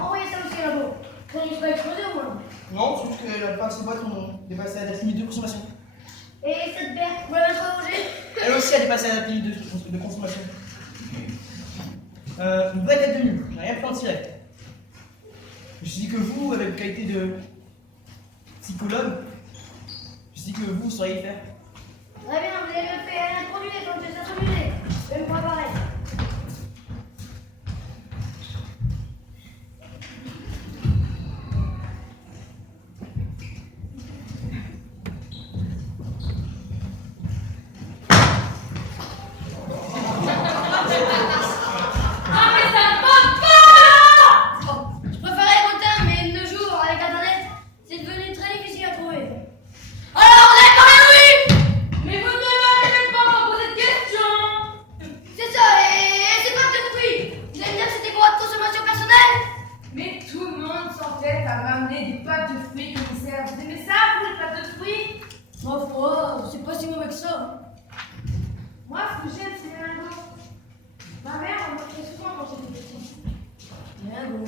Envoyez ça aussi là-bas. Qu'on y soit explosé au moins. Non, c'est juste que la plupart de ces boîtes ont dépassé la limite de consommation. Et cette Berthe, vous l'avez interrogée? Elle aussi a dépassé la limite de consommation. Une vraie tête de mule, je n'ai rien pu en tirer. Je me suis dit que vous, avec la qualité de psychologue, je me suis dit que vous sauriez faire. Très bien, vous avez bien fait. Elle a introduit quand je suis amusé. Je vais me préparer. Je préférais Rotin, mais de nos jours, avec Internet, c'est devenu très difficile à trouver. Alors, on est quand même oui! Mais vous ne m'avez pas encore posé de questions. C'est ça, et c'est pas que compris. Vous allez me dire que c'était pour votre consommation personnelle? Mais tout le monde s'entête à m'amener des pâtes de fruits, commissaire. Vous aimez ça, vous, les pâtes de fruits? Ma foi, c'est pas si mauvais que ça. Moi, ce que j'aime, c'est les lingots. Ma mère en montrait souvent quand j'étais petite. Bien bon.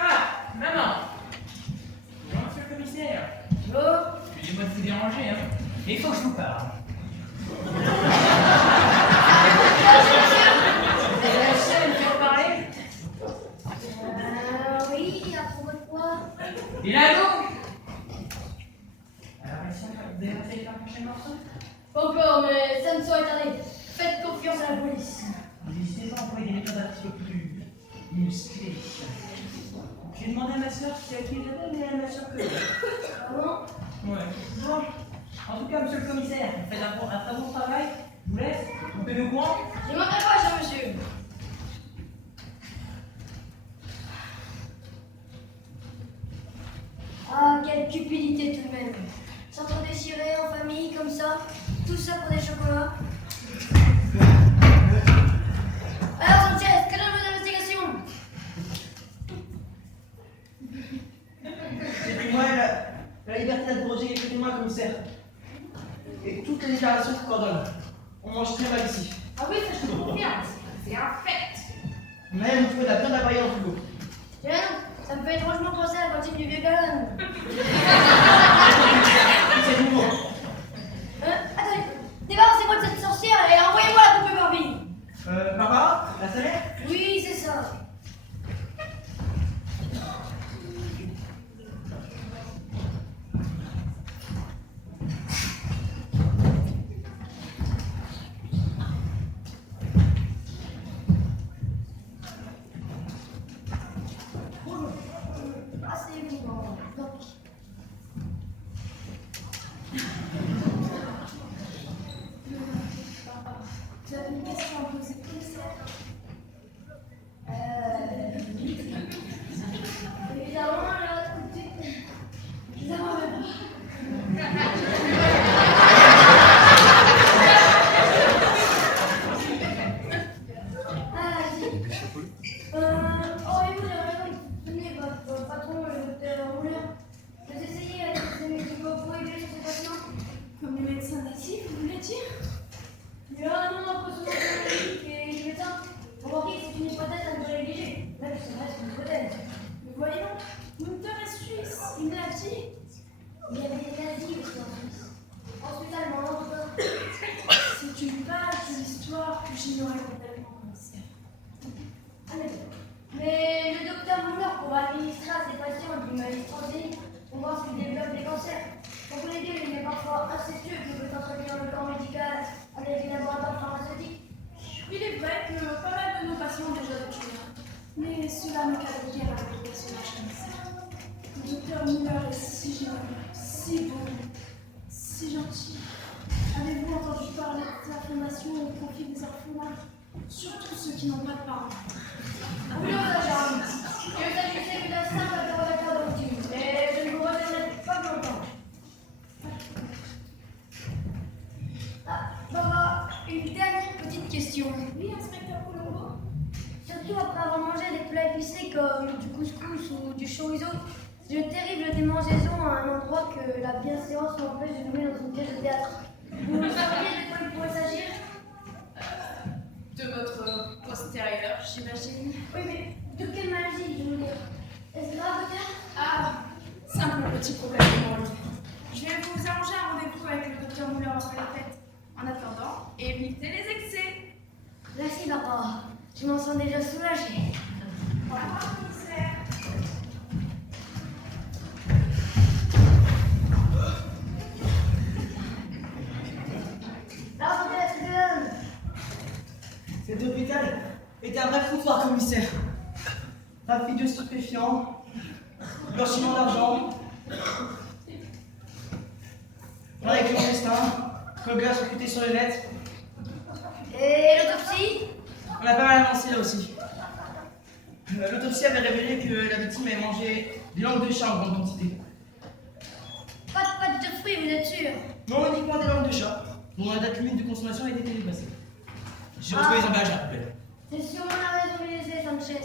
Ah, maman. Bonjour, monsieur le commissaire. Oh, Excusez-moi de vous déranger, hein. Mais il faut que je vous parle. oui, à propos de quoi? Et lingots. Alors, vous avez passé le prochain morceau? Pas encore, mais ça ne saurait tarder. Faites confiance à la police. N'hésitez pas à employer des méthodes un petit peu plus musclées. J'ai demandé à ma soeur si elle qui était, mais elle m'a sûr que. Ah bon? Ouais. Bon. En tout cas, monsieur le commissaire, vous faites un très bon travail. Je vous laisse. Vous pouvez au courant. Je manquerai pas, cher monsieur. Ah, quelle cupidité tout de même. S'entre-déchirer en famille, comme ça, tout ça pour des chocolats. Alors, Sanchez, quelles sont vos investigations? J'ai pris moi la liberté d'interroger les témoins, commissaire. Et toutes les déclarations se coordonnent. On mange très mal ici. Ah oui, ça je te confirme. C'est un fait. Même vous trouvez de la viande à pailler en frigo. Tiens, ça me fait étrangement penser à la cantine du vieux Galon. C'est nouveau. Attendez, débarrassez-moi de cette sorcière et envoyez-moi la poupée Barbie. Barbara, la salaire? Oui, c'est ça. Asseyez-vous. Donc. Vous avez une question à poser, commissaire? Évidemment, là, tout de suite. Évidemment, auriez-vous des raisons de soutenir votre patron, le docteur Rouleur? Vous essayez avec des médicaux pour aider sur ces patients? Comme les médecins natifs, vous voulez dire? Il y a un nom entre son scientifique et les médecins. Remarquez que c'est une hypothèse à ne pas négliger, même si ça reste une hypothèse. Mais voyons, Gunther est suisse, il l'a dit. Il y avait des nazis aussi en Suisse. Ensuite, allemand, en tout cas. C'est une page de l'histoire que j'ignorais complètement, commissaire. Mais le docteur Muller pourra administrer à ses patients du maïs transgénique pour voir s'ils développent des cancers. Comprenez bien, il est parfois incestueux que peut entretenir le corps médical avec les laboratoires pharmaceutiques. Il est vrai que pas mal de nos patients ont déjà des tumeurs, mais cela ne cadre guère avec le personnage commissaire. Le docteur Muller est si généreux, si bon, si gentil. Avez-vous entendu parler de la fondation au profit des orphelins, surtout ceux qui n'ont pas de parents? Oui, on a déjà. Il ne s'agissait que d'un simple interrogatoire de routine, mais je ne vous retiendrai pas plus longtemps. Ah, Barbara, une dernière petite question. Oui, inspecteur Colombo? Sur surtout après avoir mangé des plats épicés comme du couscous ou du chorizo. C'est une terrible démangeaison à un endroit que la bienséance m'empêche de nommer dans une pièce de théâtre. Vous sauriez de quoi il pourrait s'agir? De votre postérieur, j'imagine. Oui, mais de quelle maladie, je veux dire? Est-ce grave peut-être? Ah, simple petit problème d'hémorroïde. Je vais vous arranger un rendez-vous avec le docteur Muller après la fête. En attendant, évitez les excès. Merci, Barbara. Je m'en sens déjà soulagée. Au revoir, commissaire. Là, peut-être que... Cet hôpital était un vrai foutoir, commissaire. Trafic de stupéfiants, blanchiment d'argent, travail clandestin, coggers recrutés sur le net. Et l'autopsie? On a pas mal avancé là aussi. L'autopsie avait révélé que la victime avait mangé des langues de chat en grande quantité. Pas de pâte de fruits, vous êtes sûr? Non, uniquement des langues de chat, dont la date limite de consommation a été dépassée. J'ai retrouvé les emballages à la poubelle. C'est sûrement la raison utilisée, Sanchez.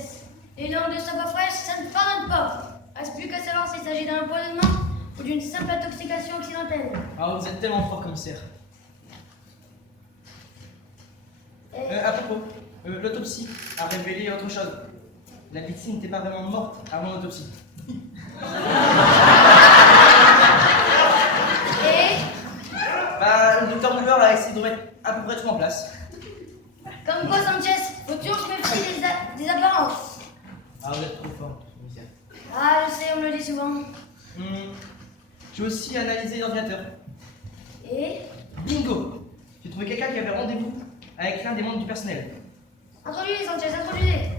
Les langues de sabot fraîche, ça ne pardonne pas. Reste plus qu'à savoir s'il s'agit d'un empoisonnement ou d'une simple intoxication accidentelle. Ah, vous êtes tellement fort, commissaire. Et... À propos, l'autopsie a révélé autre chose. La victime n'était pas vraiment morte avant l'autopsie. Et... Bah, le docteur Muller a essayé de remettre à peu près tout en place. Comme quoi, Sanchez, faut toujours se méfier des apparences. Ah, vous êtes trop fort, commissaire. Ah, je sais, on me le dit souvent. J'ai aussi analysé l'ordinateur. Et... Bingo! J'ai trouvé quelqu'un qui avait rendez-vous avec l'un des membres du personnel. Introduisez, Sanchez, introduisez.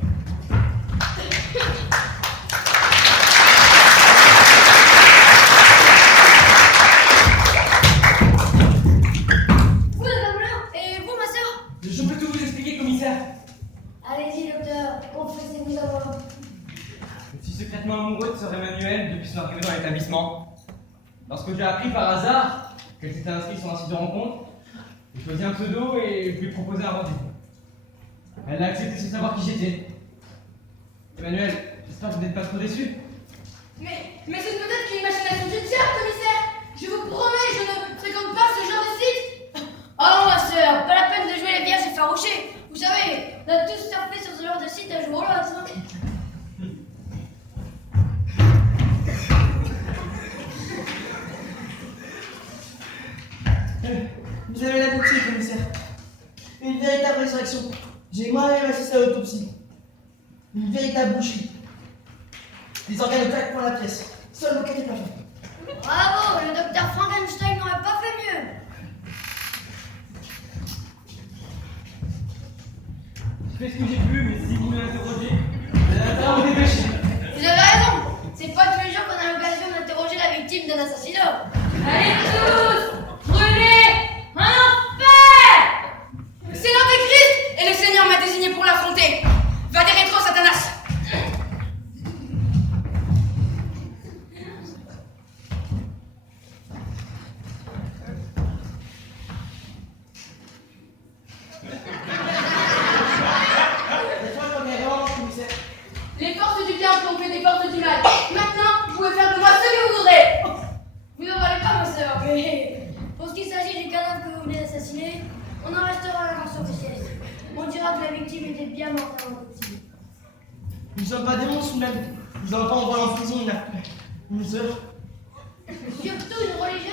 Vous, Madame Moulin, et vous, ma sœur? Je peux tout vous expliquer, commissaire. Allez-y, docteur, confessez-vous d'abord. Je suis secrètement amoureux de sœur Emmanuel depuis son arrivée dans l'établissement. Lorsque j'ai appris par hasard qu'elle s'était inscrite sur un site de rencontre, j'ai choisi un pseudo et je lui ai proposé un rendez-vous. Elle a accepté sans savoir qui j'étais. Emmanuel, j'espère que vous n'êtes pas trop déçu. Mais c'est peut-être qu'une imagination judiciaire, commissaire. Je vous promets, je ne fréquente pas ce genre de site. Oh, ma sœur, pas la peine de jouer les vierges effarouchées. Vous savez, on a tous surfé sur ce genre de site un jour ou l'autre. Vous avez l'habitude, commissaire. Une véritable résurrection. J'ai moi-même assisté à l'autopsie. Une véritable boucherie. Les organes claquent pour la pièce. Seul le cas n'est pas fait. Bravo, le docteur Frankenstein n'aurait pas fait mieux. Je fais ce que j'ai pu, mais si vous m'interrogez, vous allez intérêt à me dépêcher. Vous avez raison. C'est pas tous les jours qu'on a l'occasion d'interroger la victime d'un assassinat. Allez tous, brûlez en enfer. C'est l'Antéchrist et le Seigneur m'a désigné pour l'affronter. Va des rétro, Satanas. Cette fois, j'en ai vraiment, commissaire. Les forces du bien ont fait des forces du mal. Maintenant, vous pouvez faire de moi ce que vous voudrez. Vous n'en valez pas, ma sœur. Mais pour ce qui s'agit du cadavre que vous venez d'assassiner, on en restera à la version officielle. On dira que la victime était bien morte avant l'autopsie. Nous ne sommes pas des monstres, même. Nous n'allons pas envoyer en prison une sœur. Surtout une religieuse